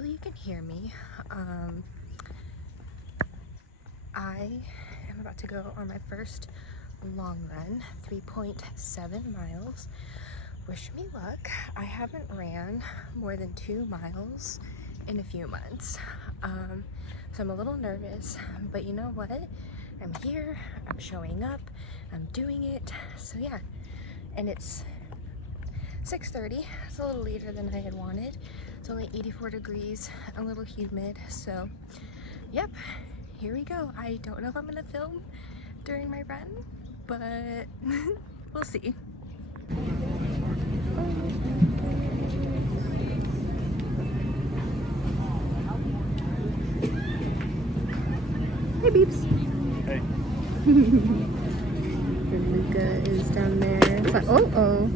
hopefully you can hear me. I am about to go on my first long run, 3.7 miles. Wish me luck. I haven't ran more than 2 miles in a few months. So I'm a little nervous, but you know what? I'm here, I'm showing up, I'm doing it. So yeah, and it's 6:30. It's a little later than I had wanted. It's only 84 degrees, a little humid. So yep, here we go. I don't know if I'm gonna film during my run, but we'll see. Hey beeps. Hey. Luca is down there. Oh.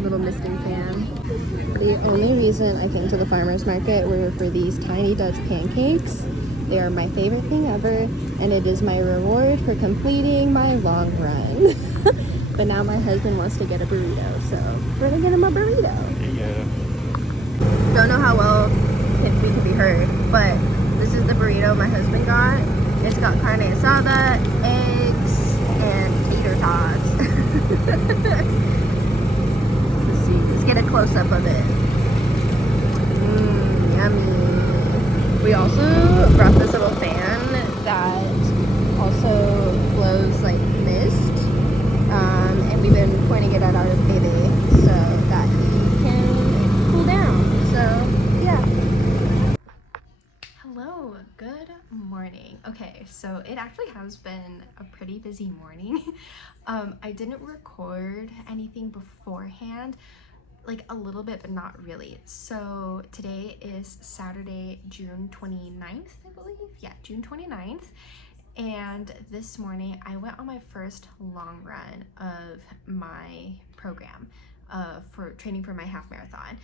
Little misting fan. The only reason I came to the farmer's market were for these tiny Dutch pancakes. They are my favorite thing ever, and it is my reward for completing my long run. But now my husband wants to get a burrito, so we're gonna get him a burrito. Yeah. Don't know how well we can be heard, but this is the burrito my husband got. It's got carne asada, eggs, and tater tots. Let's get a close-up of it. Yummy. We also brought this little fan that also blows like mist, and we've been pointing it at our baby so that he can cool down. So yeah. Hello, good morning. Okay, so it actually has been a pretty busy morning. I didn't record anything beforehand, like a little bit, but not really. So today is Saturday, June 29th, I believe. Yeah, June 29th. And this morning I went on my first long run of my program for training for my half marathon.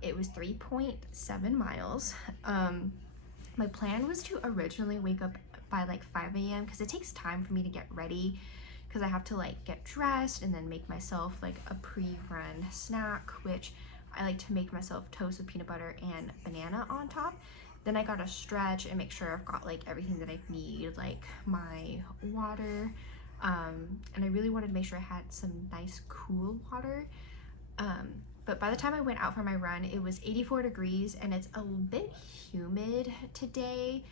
It was 3.7 miles. My plan was to originally wake up by like 5 a.m. because it takes time for me to get ready, because I have to like get dressed and then make myself like a pre-run snack, which I like to make myself toast with peanut butter and banana on top. Then I gotta stretch and make sure I've got like everything that I need, like my water, and I really wanted to make sure I had some nice cool water. But by the time I went out for my run, it was 84 degrees and it's a bit humid today.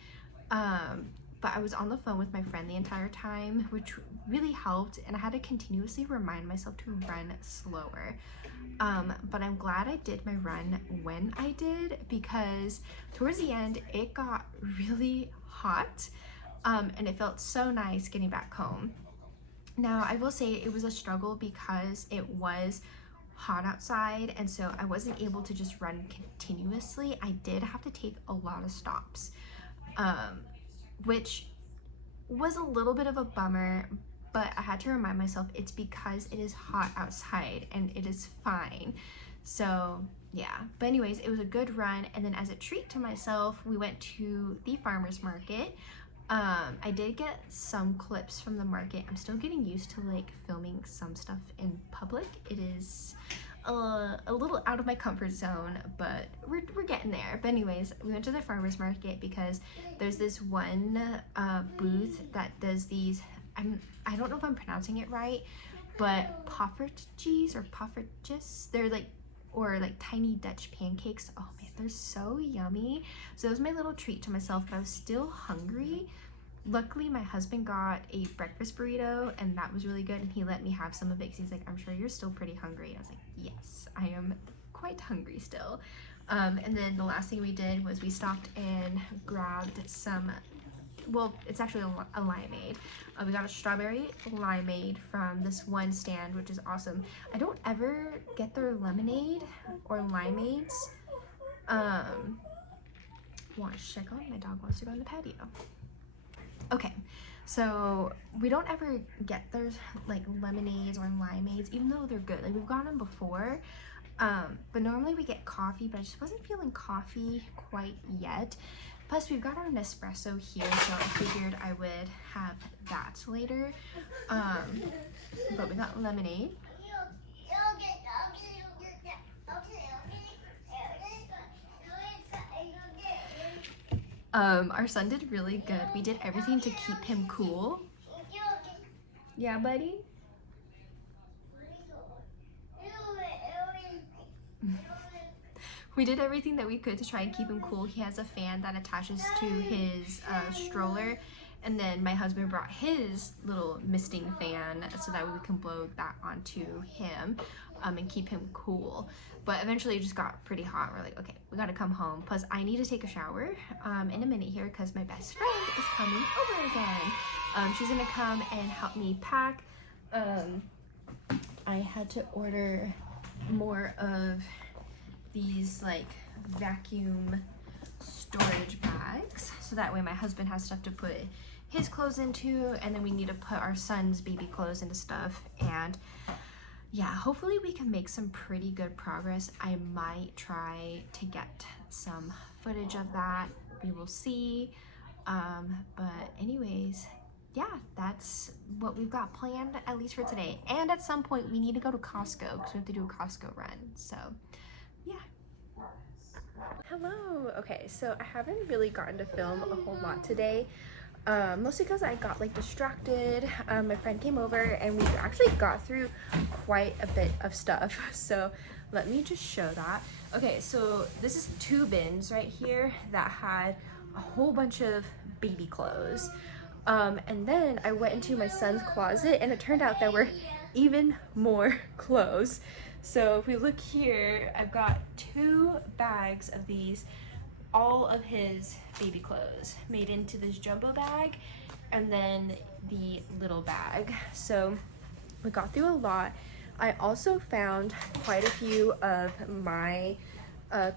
But I was on the phone with my friend the entire time, which really helped, and I had to continuously remind myself to run slower. But I'm glad I did my run when I did, because towards the end it got really hot, and it felt so nice getting back home. Now I will say it was a struggle because it was hot outside, and so I wasn't able to just run continuously. I did have to take a lot of stops, which was a little bit of a bummer, but I had to remind myself it's because it is hot outside and it is fine. So yeah, but anyways, it was a good run. And then as a treat to myself, we went to the farmer's market. I did get some clips from the market. I'm still getting used to like filming some stuff in public. It is a little out of my comfort zone, but we're getting there. But anyways, we went to the farmer's market because there's this one booth that does these, I don't know if I'm pronouncing it right, but poffertjes or poffertjes, they're like, or like tiny Dutch pancakes. Oh man, they're so yummy. So it was my little treat to myself, but I was still hungry. Luckily, my husband got a breakfast burrito, and that was really good, and he let me have some of it because he's like, I'm sure you're still pretty hungry. And I was like, yes, I am quite hungry still. And then the last thing we did was we stopped and grabbed some, well, it's actually a limeade. We got a strawberry limeade from this one stand, which is awesome. I don't ever get their lemonade or limeades. My dog wants to go on the patio. Okay, so we don't ever get their like lemonades or limeades, even though they're good. Like we've gotten them before, but normally we get coffee, but I just wasn't feeling coffee quite yet. Plus we've got our Nespresso here, so I figured I would have that later. But we got lemonade. Our son did really good. We did everything to keep him cool. Yeah, buddy? We did everything that we could to try and keep him cool. He has a fan that attaches to his stroller, and then my husband brought his little misting fan so that we can blow that onto him and keep him cool. But eventually it just got pretty hot. We're like, okay, we gotta come home. Plus I need to take a shower in a minute here because my best friend is coming over again. She's gonna come and help me pack. I had to order more of these like vacuum storage bags so that way my husband has stuff to put his clothes into, and then we need to put our son's baby clothes into stuff. And yeah, hopefully we can make some pretty good progress. I might try to get some footage of that. We will see. But anyways, yeah, that's what we've got planned, at least for today. And at some point we need to go to Costco because we have to do a Costco run. So yeah. Hello. Okay, so I haven't really gotten to film a whole lot today. Mostly because I got like distracted. My friend came over and we actually got through quite a bit of stuff. So let me just show that. Okay, so this is 2 bins right here that had a whole bunch of baby clothes. And then I went into my son's closet and it turned out there were even more clothes. So if we look here, I've got 2 bags of these, all of his baby clothes made into this jumbo bag, and then the little bag. So we got through a lot. I also found quite a few of my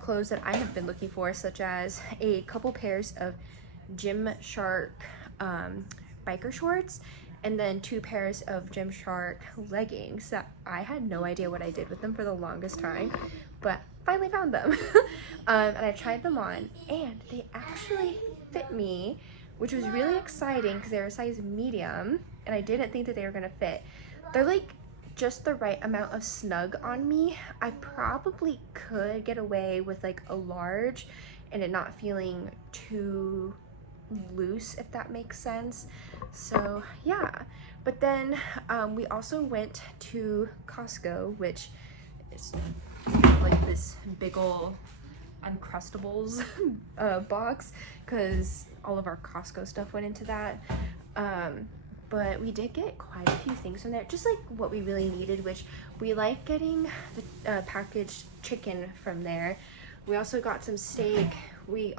clothes that I have been looking for, such as a couple pairs of Gymshark biker shorts, and then 2 pairs of Gymshark leggings that I had no idea what I did with them for the longest time, but finally found them. And I tried them on and they actually fit me, which was really exciting because they're a size medium and I didn't think that they were gonna fit. They're like just the right amount of snug on me. I probably could get away with like a large and it not feeling too loose, if that makes sense. So yeah, but then we also went to Costco, which is like this big ol' Uncrustables box, because all of our Costco stuff went into that. But we did get quite a few things from there, just like what we really needed, which we like getting the packaged chicken from there. We also got some steak. We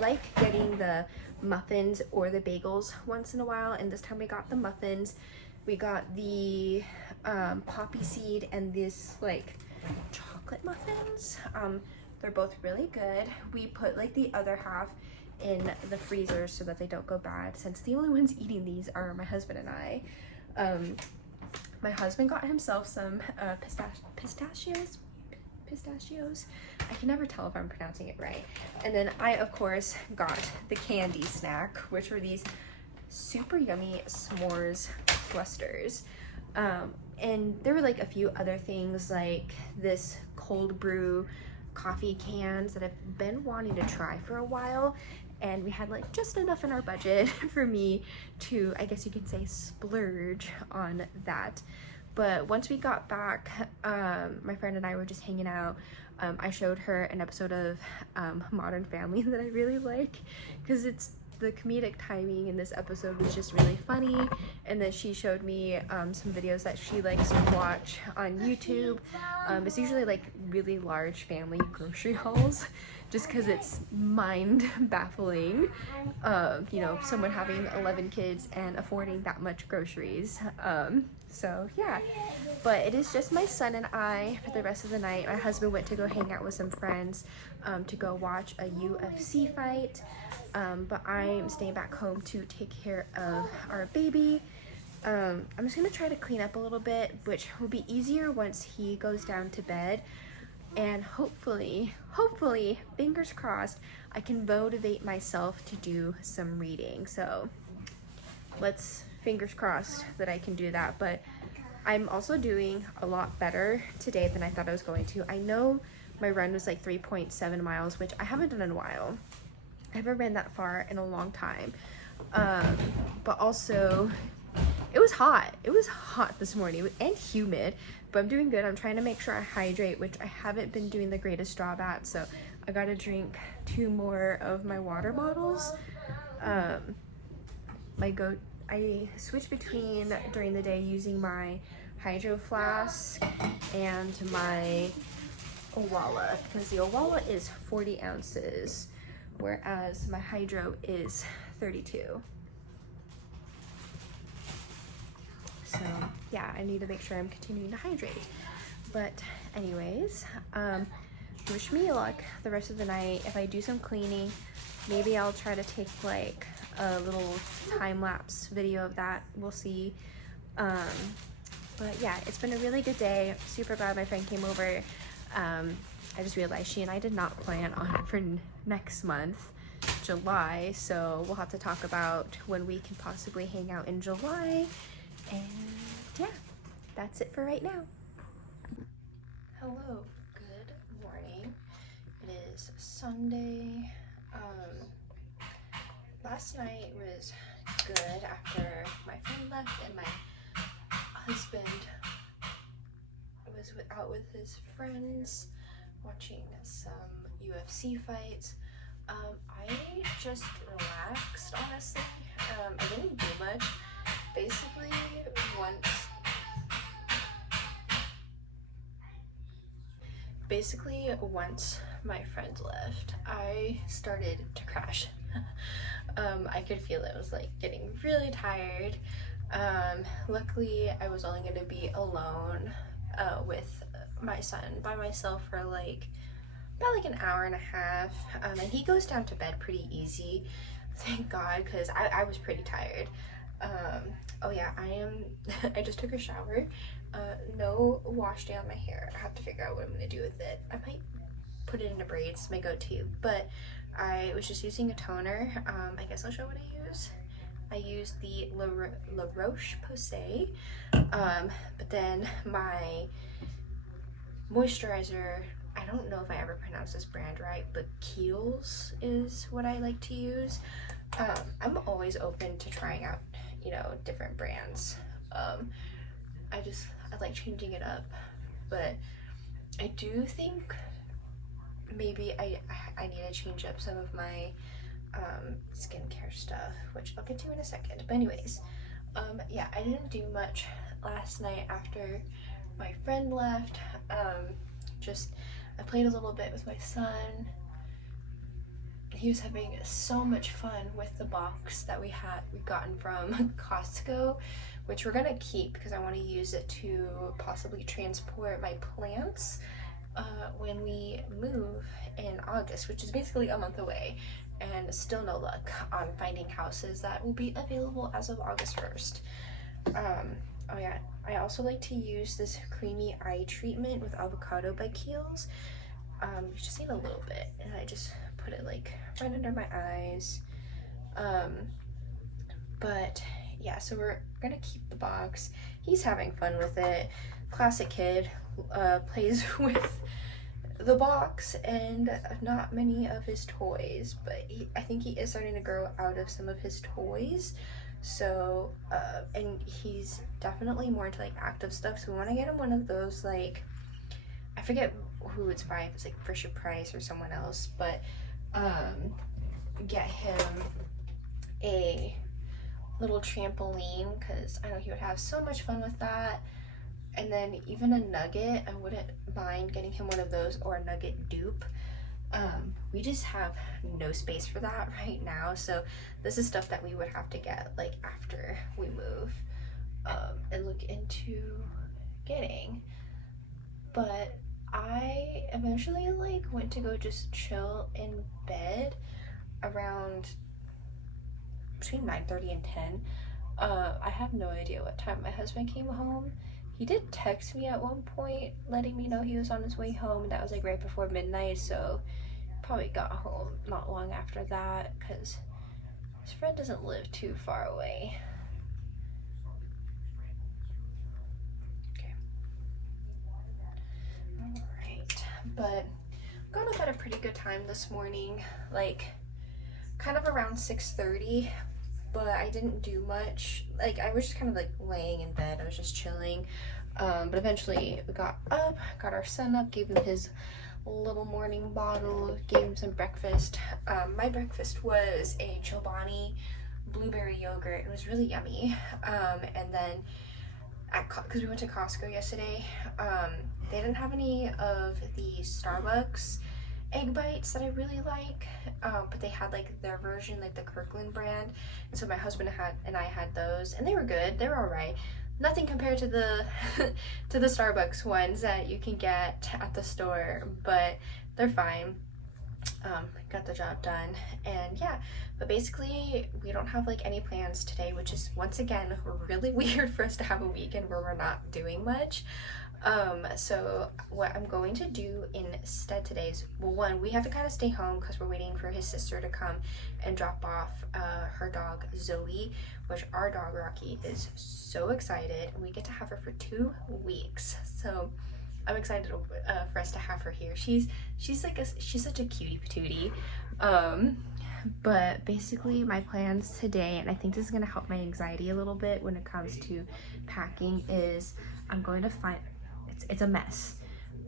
like getting the muffins or the bagels once in a while, and this time we got the muffins. We got the poppy seed and this like chocolate muffins. They're both really good. We put like the other half in the freezer so that they don't go bad, since the only ones eating these are my husband and I. My husband got himself some pistachios. I can never tell if I'm pronouncing it right. And then I of course got the candy snack, which were these super yummy s'mores clusters. And there were like a few other things, like this cold brew coffee cans that I've been wanting to try for a while, and we had like just enough in our budget for me to, I guess you could say, splurge on that. But once we got back, my friend and I were just hanging out. I showed her an episode of Modern Family that I really like, because it's the comedic timing in this episode was just really funny. And then she showed me some videos that she likes to watch on YouTube. It's usually like really large family grocery hauls, just because it's mind baffling, you know, someone having 11 kids and affording that much groceries. So yeah, but it is just my son and I for the rest of the night. My husband went to go hang out with some friends to go watch a UFC fight, but I'm staying back home to take care of our baby. I'm just gonna try to clean up a little bit, which will be easier once he goes down to bed, and hopefully, fingers crossed, I can motivate myself to do some reading. So let's fingers crossed that I can do that. But I'm also doing a lot better today than I thought I was going to. I know my run was like 3.7 miles, which I haven't done in a while. I haven't ran that far in a long time. But also, it was hot. It was hot this morning and humid, but I'm doing good. I'm trying to make sure I hydrate, which I haven't been doing the greatest job at, so I gotta drink 2 more of my water bottles. I switch between during the day using my hydro flask and my Owala, because the Owala is 40 ounces, whereas my hydro is 32. So yeah, I need to make sure I'm continuing to hydrate. But anyways, wish me luck the rest of the night. If I do some cleaning, maybe I'll try to take like a little time-lapse video of that. We'll see. But yeah, it's been a really good day. I'm super glad my friend came over. I just realized she and I did not plan on for next month, July, so we'll have to talk about when we can possibly hang out in July. And yeah, that's it for right now. Hello, good morning. It is Sunday. Last night was good after my friend left and my husband was out with his friends watching some UFC fights. I just relaxed, honestly. I didn't do much. Basically, once my friend left, I started to crash. I could feel it. I was like getting really tired. Luckily, I was only going to be alone with my son by myself for about an hour and a half, and he goes down to bed pretty easy, thank God, because I was pretty tired. Oh yeah, I just took a shower. No wash day on my hair. I have to figure out what I'm gonna do with it. I might put it into braids, my go-to, but I was just using a toner. I guess I'll show what I use. I used the La Roche-Posay, but then my moisturizer, I don't know if I ever pronounced this brand right, but Kiehl's is what I like to use. I'm always open to trying out, different brands. I like changing it up, but I do think maybe I need to change up some of my skincare stuff, which I'll get to in a second. But anyways, yeah, I didn't do much last night after my friend left. I played a little bit with my son. He was having so much fun with the box that we've gotten from Costco, which we're gonna keep because I want to use it to possibly transport my plants when we move in August, which is basically a month away, and still no luck on finding houses that will be available as of August 1st. Oh yeah, I also like to use this creamy eye treatment with avocado by Kiehl's. You just need a little bit, and I just put it like right under my eyes. But yeah, so we're gonna keep the box. He's having fun with it. Classic kid, plays with the box and not many of his toys, but I think he is starting to grow out of some of his toys. So, and he's definitely more into like active stuff. So we want to get him one of those, like, I forget who it's by, if it's like Fisher Price or someone else, but get him a little trampoline, because I know he would have so much fun with that. And then even a nugget, I wouldn't mind getting him one of those, or a nugget dupe. We just have no space for that right now, so this is stuff that we would have to get like after we move and look into getting. But I eventually went to go just chill in bed around between 9:30 and 10. I have no idea what time my husband came home. He did text me at one point letting me know he was on his way home, and that was like right before midnight, so probably got home not long after that, because his friend doesn't live too far away. Okay. Alright, but got up at a pretty good time this morning. Like, kind of around 6:30, but I didn't do much. Like, I was just kind of like laying in bed. I was just chilling. But eventually we got up, got our son up, gave him his little morning bottle, gave him some breakfast. My breakfast was a Chobani blueberry yogurt. It was really yummy. And then because we went to Costco yesterday, they didn't have any of the Starbucks egg bites that I really like, but they had like their version, like the Kirkland brand, and so my husband and I had those, and they were good. They were all right. Nothing compared to the to the Starbucks ones that you can get at the store, but they're fine. Got the job done. And yeah, but basically we don't have like any plans today, which is once again really weird for us to have a weekend where we're not doing much. So what I'm going to do instead today is, well, one, we have to kind of stay home because we're waiting for his sister to come and drop off her dog Zoe, which our dog Rocky is so excited, and we get to have her for 2 weeks. So I'm excited for us to have her here. She's such a cutie patootie. But basically my plans today, and I think this is gonna help my anxiety a little bit when it comes to packing, is I'm going to find, it's a mess,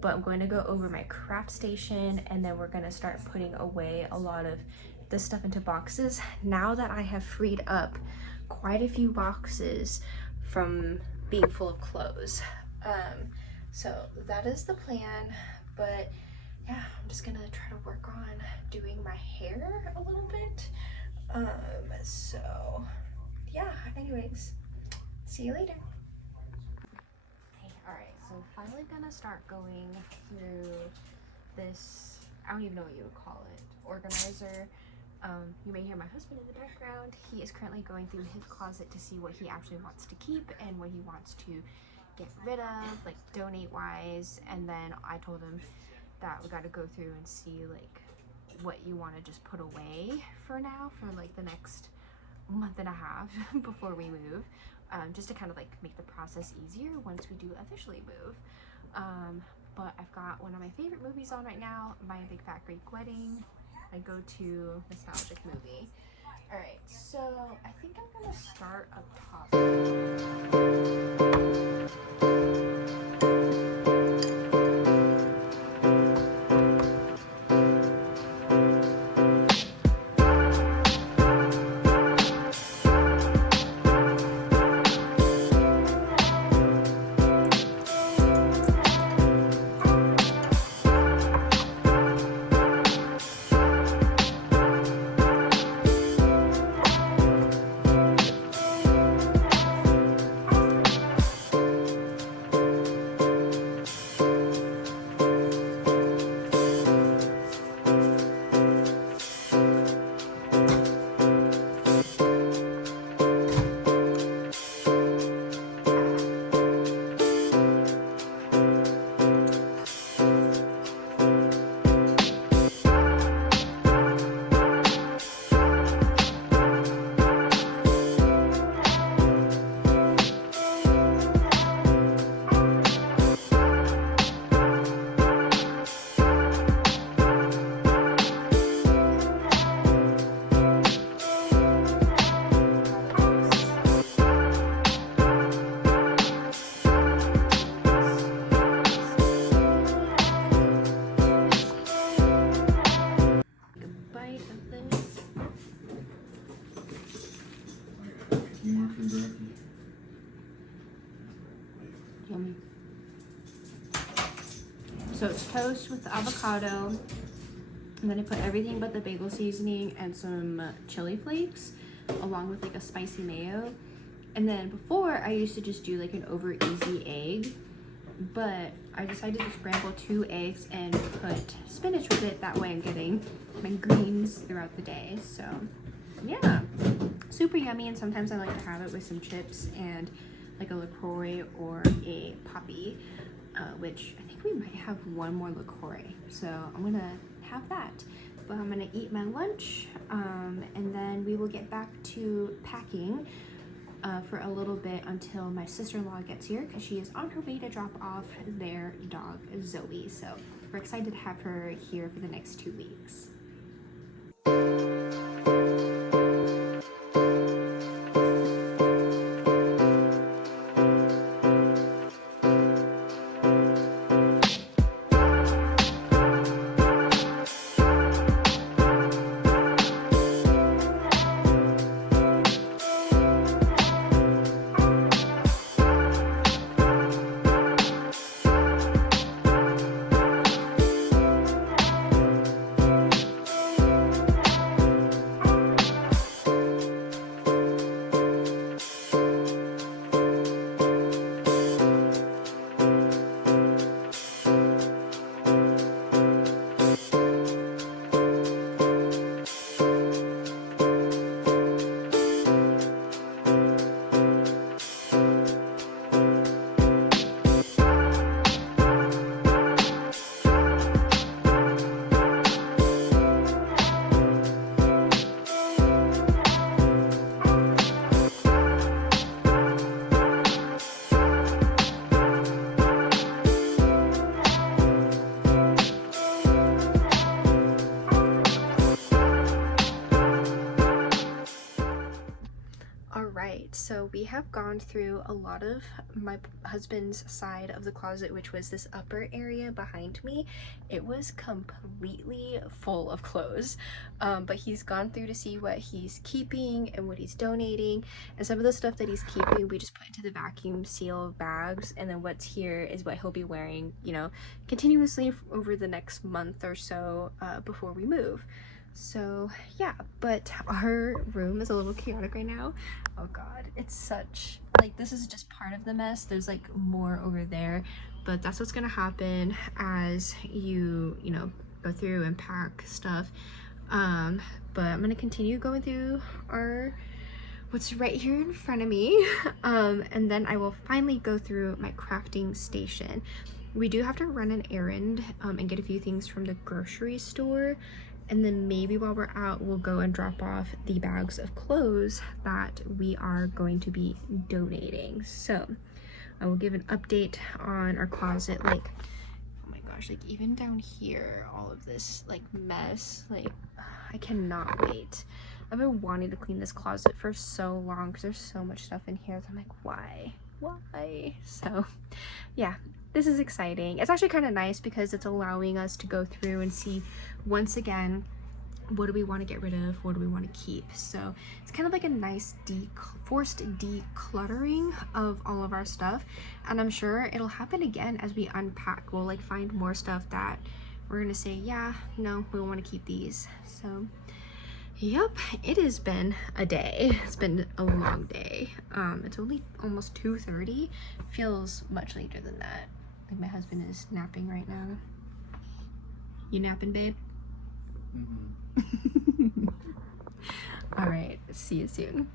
but I'm going to go over my craft station, and then we're gonna start putting away a lot of this stuff into boxes now that I have freed up quite a few boxes from being full of clothes. So that is the plan, but yeah, I'm just gonna try to work on doing my hair a little bit. So yeah, anyways, see you later. Okay, alright, so I'm finally gonna start going through this, I don't even know what you would call it, organizer. You may hear my husband in the background. He is currently going through his closet to see what he actually wants to keep and what he wants to get rid of, like donate wise. And then I told him that we got to go through and see like what you want to just put away for now, for like the next month and a half before we move, just to kind of like make the process easier once we do officially move. But I've got one of my favorite movies on right now, My Big Fat Greek Wedding. My go-to nostalgic movie. All right, so I think I'm gonna start up top. Yummy. So it's toast with avocado, and then I put everything but the bagel seasoning and some chili flakes, along with like a spicy mayo. And then before, I used to just do like an over easy egg, but I decided to scramble 2 eggs and put spinach with it. That way I'm getting my greens throughout the day. So yeah, super yummy. And sometimes I like to have it with some chips and like a LaCroix or a Poppy, which I think we might have one more LaCroix. So I'm gonna have that. But I'm gonna eat my lunch, and then we will get back to packing for a little bit until my sister-in-law gets here, because she is on her way to drop off their dog Zoe. So we're excited to have her here for the next 2 weeks. Alright, so we have gone through a lot of my husband's side of the closet, which was this upper area behind me. It was completely full of clothes, but he's gone through to see what he's keeping and what he's donating, and some of the stuff that he's keeping we just put into the vacuum seal bags, and then what's here is what he'll be wearing, you know, continuously over the next month or so before we move. So yeah, but our room is a little chaotic right now. Oh god, it's such, like, this is just part of the mess. There's like more over there, but that's what's gonna happen as you know, go through and pack stuff. But I'm gonna continue going through what's right here in front of me, and then I will finally go through my crafting station. We do have to run an errand and get a few things from the grocery store, and then maybe while we're out we'll go and drop off the bags of clothes that we are going to be donating. So I will give an update on our closet. Like, oh my gosh, like even down here, all of this like mess, like I cannot wait. I've been wanting to clean this closet for so long because there's so much stuff in here. So I'm like, why? So yeah, this is exciting. It's actually kind of nice because it's allowing us to go through and see once again, what do we want to get rid of, what do we want to keep. So it's kind of like a nice forced decluttering of all of our stuff, and I'm sure it'll happen again as we unpack. We'll like find more stuff that we're gonna say, yeah, no, we want to keep these. So yep, it has been a day. It's been a long day. It's only almost 2:30. Feels much later than that. I think my husband is napping right now. You napping, babe? Mm-hmm. All right, see you soon.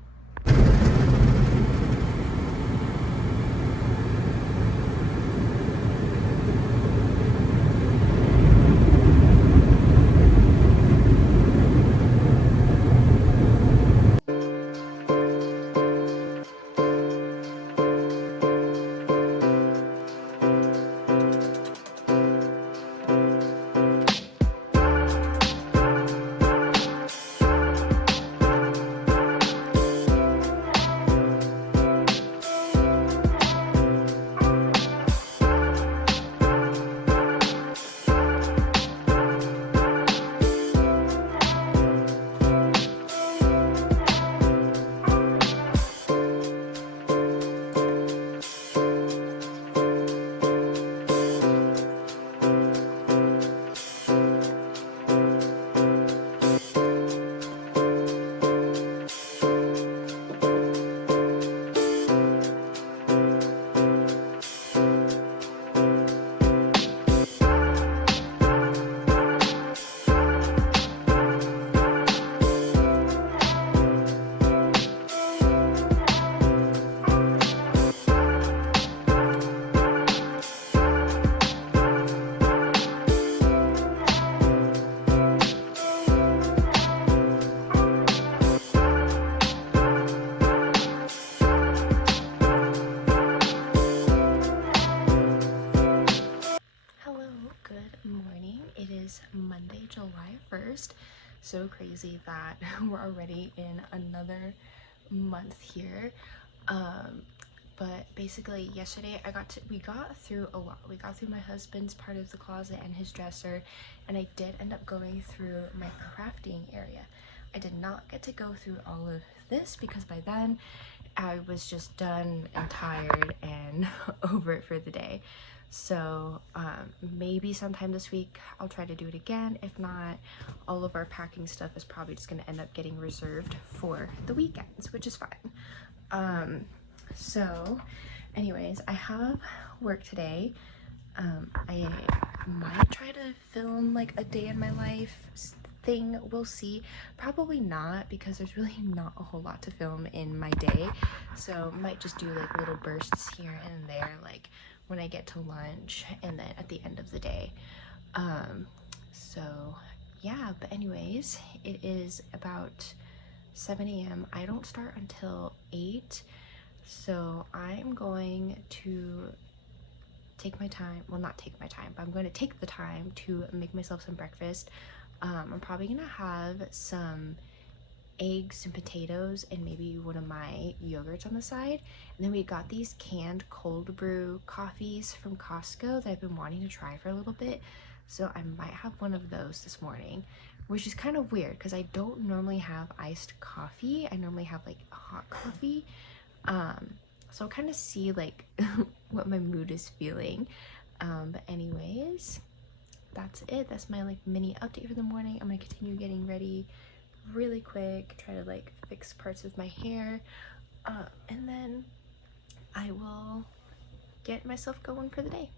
Monday, July 1st. So crazy that we're already in another month here. But basically yesterday we got through a lot. We got through my husband's part of the closet and his dresser, and I did end up going through my crafting area. I did not get to go through all of this because by then I was just done and tired and over it for the day. So maybe sometime this week I'll try to do it again. If not, all of our packing stuff is probably just gonna end up getting reserved for the weekends, which is fine. So anyways, I have work today. I might try to film like a day in my life thing. We'll see. Probably not, because there's really not a whole lot to film in my day. So might just do like little bursts here and there, like when I get to lunch and then at the end of the day. So yeah, but anyways, it is about 7 a.m. I don't start until 8. So I'm going to take my time, well, not take my time, but I'm going to take the time to make myself some breakfast. I'm probably gonna have some eggs and potatoes and maybe one of my yogurts on the side. And then we got these canned cold brew coffees from Costco that I've been wanting to try for a little bit. So I might have one of those this morning, which is kind of weird because I don't normally have iced coffee. I normally have like hot coffee. So I'll kind of see like what my mood is feeling. But anyways, that's it. That's my like mini update for the morning. I'm gonna continue getting ready really quick, try to like fix parts of my hair, and then I will get myself going for the day.